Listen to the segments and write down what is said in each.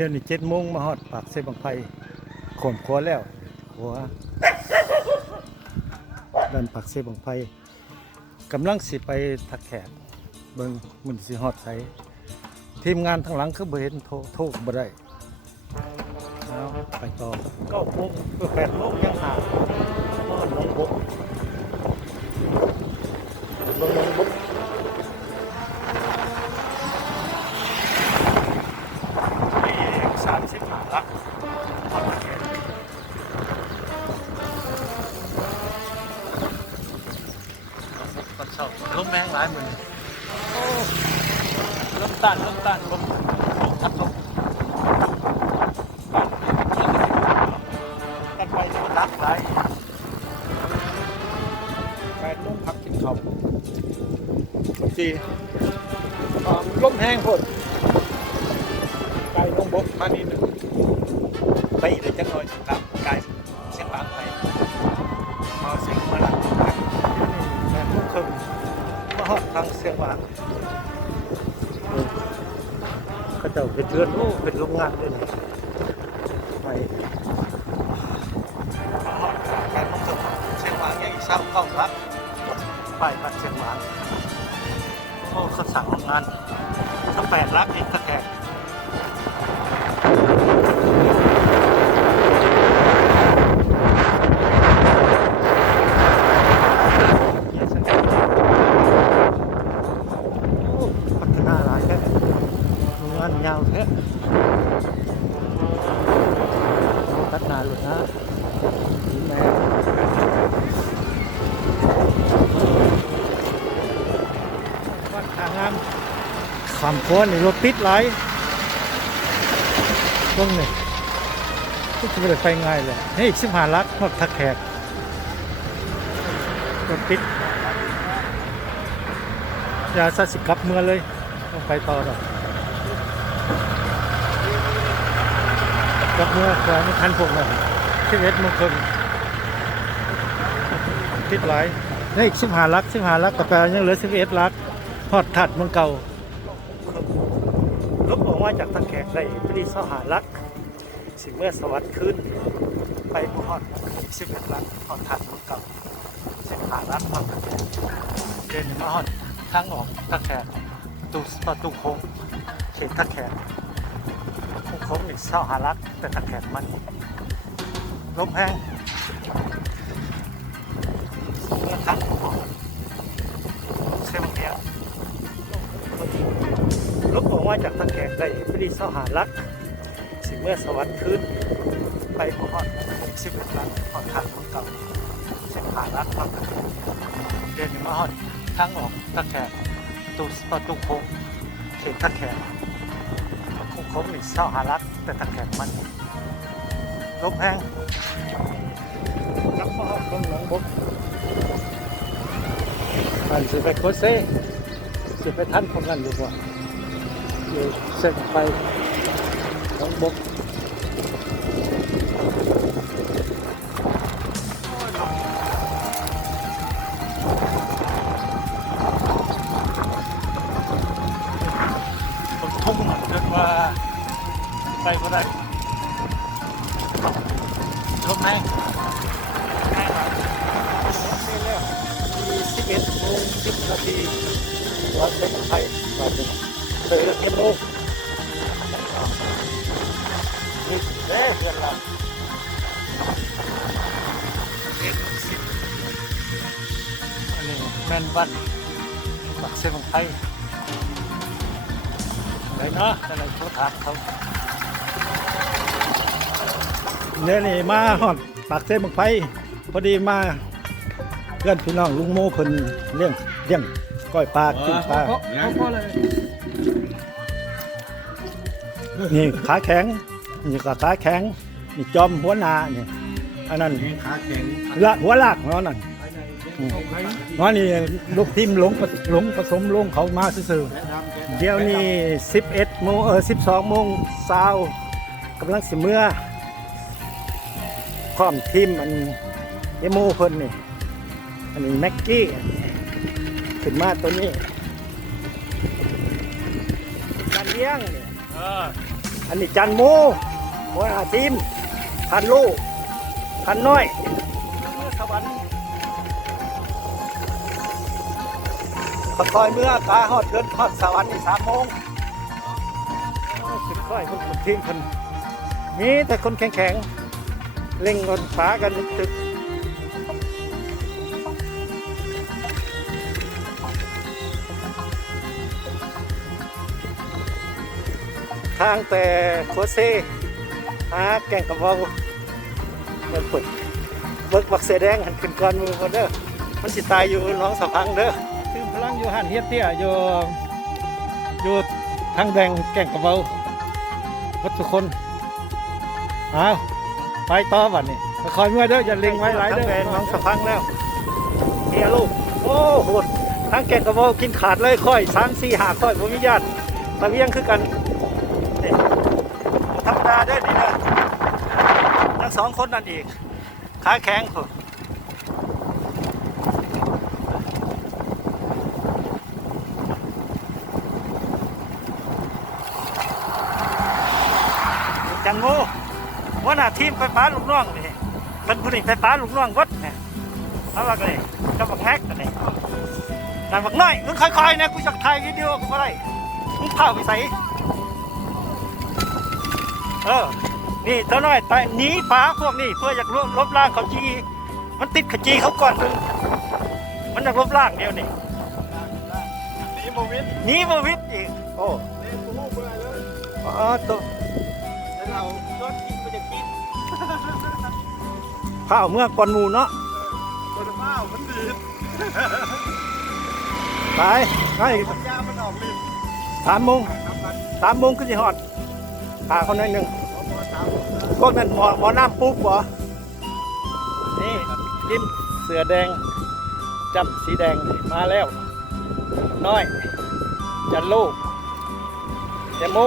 ดี๋ยวนี้7 โมงมาฮอดปากเสบังไพขมขัวแล้วขัวดันปากเสบังไพกำลังสิไปทักแขกเบิ่งมันสิฮอดไสทีมงานทางหลังคือบ่เห็นโทรบ่ได้เอาไปต่อ9 โมง8 โมงยังหาฮอดน้องบกน้องบก35 ลักตอนเช้าลมแรงหลายมื้อนี้โอ้ลมต้านลมทับลมกันไปจะดักหลาย8 โมงพักกินข้าวจีลมแห้งโพดไก่น้องบกมานี่นึงไปเลยจังหน่อยกลับไก่เสียงบางไปมาเสียงมาหลังแม่ลูกครึ่งมาฮอดทางเสียงบางเขาเจ้าเป็นเรือนโอ้เป็นโรงงานด้วยนะไปมาฮอดการลูกครึ่งเสียงบางอย่างอีก3 กล้องรับไปปัดเสียงบางโอ้เขาสั่งโรงงานทั้ง8 ลักอีกตะแคงยาวแท้ตัดหน้าหลุดนะแม่วัดทางงามขำค้อนนี่รถติดหลายตรงนี้ก็จะไม่ได้ไปง่ายเลยนี่อีก15 ลักนอกทักแขกรถติดอย่าซะสิกลับเมืองเลยต้องไปต่อหรอกกับเมื่อก่อนทันพวกนั้น11 โมงครึ่งติดหลายนี่อีก15 ลักแต่แปลยังเหลือ11 ลักฮอดถัดเมืองเก่าลบออกมาจากตะแขกได้พอดี25 ลักสิเมื่อสวัสดิ์คืนไปบ่ฮอด11 ลักฮอดถัดเมืองเก่า15 ลักฮอดตะแขกเดินมาฮอดทางออกตะแขกประตูโค้งเขตตะแขกคงอีก25 ลักแต่ตะแคงมันลมแห้งนะครับเส้นเนี้ยลบออกมาจากตะแคงได้พอดี25 ลักสิเมื่อสวัสดิ์คืนไปพอด11 ลักพอดทันคนเก่า15 ลักพอดตะแคงเดินมาฮอดทางออกตะแคงประตูโค้งเขตตะแคงคงอีก25 ลักแต่ตะแคงมันลมแห้งรับมาฮอดเมืองหนองบกอันสิไปโคเซ่สิไปทันพวกนั้นดีกว่าอยู่เส้นไปหนองบกทุ่งเรียกว่าไปก็ได้ลมแรง11 โมง 10 นาทีวัดเป็นไทยวัดเป็น11 โมงนี่เด้เพื่อนเราอันนี้แม่นวัดปักเสบังไพไหนเนาะอะไรโทรถามเขาเนี่ยนี่มาฮอดปากเสบังไพพอดีมาเพื่อนพี่น้องลุงโม่เพิ่นเลี้ยงก้อยปลากินปลานี่ขาแข็งนี่ก็ขาแข็งนี่จอมหัวหน้านี่อันนั้นขาแข็งละหัวลากเนาะนั่นนี่ลูกทีมหลงผสมลงเขามาซื่อๆเดี๋ยวนี้11 โมง12 โมงเช้ากำลังสิเมื่อพร้อมทีมอันเอโมเพิ่นนี่อันนี้แม็กกี้ขึ้นมาตัวนี้การเลี้ยงเนี่ย อันนี้จันโมหัวหน้าทีมพันลูกพันน้อยเมื่อสวรรค์คอยเมื่อกาฮอดเดินฮอดสวรรค์นี่3 โมงขึ้นค่อยคนทีมคนมีแต่คนแข็งๆเล่งคนฟ้ากันตึกทางแต่โคเซ่หาแก่งกระเบาเปิดเบิกบักเสแดงหันขึ้นก่อนมือคนเด้อมันสิตายอยู่น้องสะพังเด้อซึ่งพลังอยู่หันเฮียเตี้ยอยู่ทางแดงแก่งกระเบาวัดทุกคนเอาไปต่อบัดนี้คอยเมื่อเด้ออย่าเล็งไว้หลายเด้อน้องสะพังแล้วเฮียลูกโอ้โหทางแก่งกระเบากินขาดเลยค่อย3 4 5ค่อยผมมีญาติตะเวียงคือกันธรรมดาได้ดีนะทั้ง2 คนนั่นอีกขาแข็งคนจันโมว่าหน้าทีมไฟฟ้าลูกน้องนี่เป็นผู้หญิงไฟฟ้าลูกน้องวัดเนี่ยเอาละกันเลยกับบักแฮกกันเลยนั่นบักน้อยมึงค่อยๆนะกูจะถ่ายวิดีโอกูอะไรมึงเผาไปใส่นี่เจ้าน้อยแต่หนีป้าพวกนี้เพื่ออยากลบล้างเขาจีมันติดขจีเขาก่อนมันอยากลบล้างเดียวนี่หนีโมวิดอีกโอ้นี่กูรู้ไปเลยตัวเรายอดกินมันจะกินข้าวเมื่อก่อนหมูเนาะคนข้าวมันดีไปไงยามันออกลิ้น3 โมงก็จะหอดพาเขาหน่อยหนึ่งก็นั่นหมอน้ำปุ๊บบ่นี่ทีมเสือแดงจับสีแดงมาแล้วน้อยจันลูกเจมู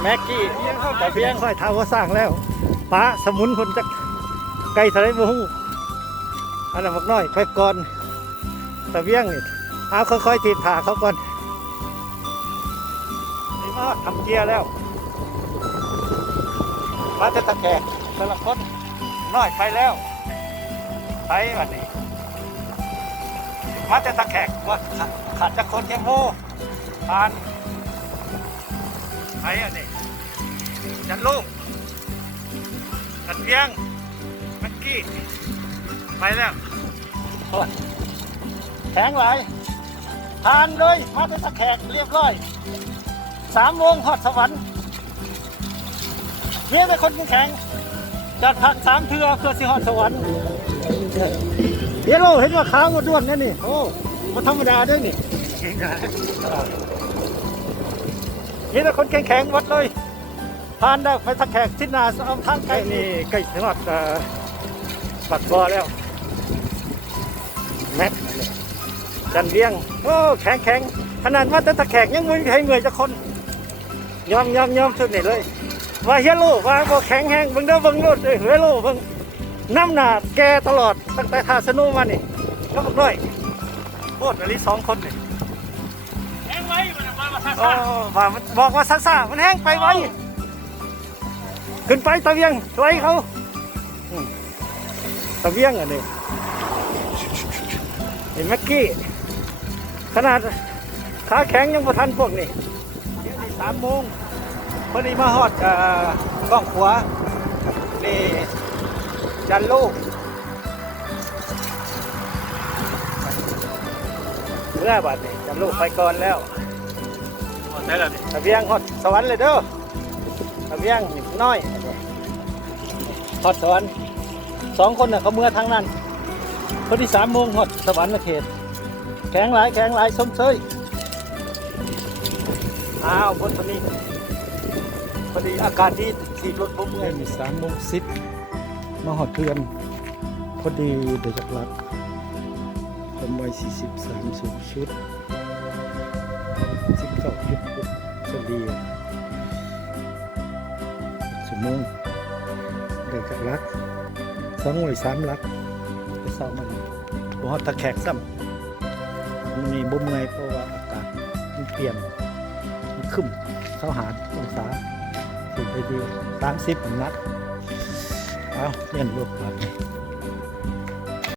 แม็กกี้แต่เพียงค่อยเท้าก็สร้างแล้วป้าสมุนคนจะไก่ทะเลบูอันนั้นมักน้อยไปก่อนแต่เพียงนี่เอาค่อยๆทีผ่าเขาก่อนนี่มาทำเจียแล้วมาจะตะแกรงแต่ละคนน้อยไปแล้วไปวันนี้มาจะตะแกรงว่าขาดจะคนแค่โม่ผ่านไปอันนี้จันลูกจันเพียงมักกี้ไปแล้วแข็งไหลผ่านเลยมาจะตะแกรงเรียบร้อย3 โมงฮอดสวรรค์เมียเป็นคนแข็งจัดผัก3 เทื่อเพื่อสิฮอดสวรรค์เฮโลเห็นว่าขาวกว่าด้วนนั่นนี่โอ้มันธรรมดาด้วยนี่นี่เป็นคนแข็งวัดเลยผ่านได้ไปตะแคงทิศนาเอาทางไกลนี่ใกล้ถึงปักบอแล้วแม็กจันเลี้ยงโอ้แข็งขนาดว่าตะแคงยังไม่ให้เหนื่อยจะคนยอมสุดนี่เลยว่าเฮโลว่าบ่แข็งแห้งบังเด้อบังโลดเฮโลบังน้ำหนาแกตลอดตั้งแต่ทาสนุมานี่ก็บอกด้วยโคตรอะไร2 คนนี่แห้งไว้มันมาซ่าว่ามันบอกว่าซ่ามันแห้งไปไว้ขึ้นไปตะเวียงช่วยเขาตะเวียงอันนี้เห็นแม็กกี้ขนาดขาแข็งยังบ่ทันพวกนี้เดี๋ยวนี้3 โมงพอดีมาฮอดกล้องขวานี่จันลูกเมื่อบาดนี่จันลูกไปก่อนแล้วตะเวียงฮอดสวรรค์เลยเด้อตะเวียงนิดน้อยฮอดสวรรค์2 คนน่ะเขาเมื่อทางนั้นพอดี3 โมงฮอดสวรรค์เขตแข็งหลายส้มเซยอ้าวคนนี้พอดีอากาศดีขี่รถผมเมื่อยมี3 โมง 10มาหอดเพื่อนพอดีเดี๋ยวจากรัฐผมวัย43 สูงชุด19.6เฉลี่ยชั่วโมงเดี๋ยวจากรัฐ2 วัย 3 ลักไปเศร้ามันบ่ฮอดตะแคกซ้ำมันมีบ่เมื่อยเพราะว่าอากาศมันเปลี่ยนมันขึ้นเข้าหาองศา ถูกไปดี30นัดเอาเปลี่ยนรถก่อน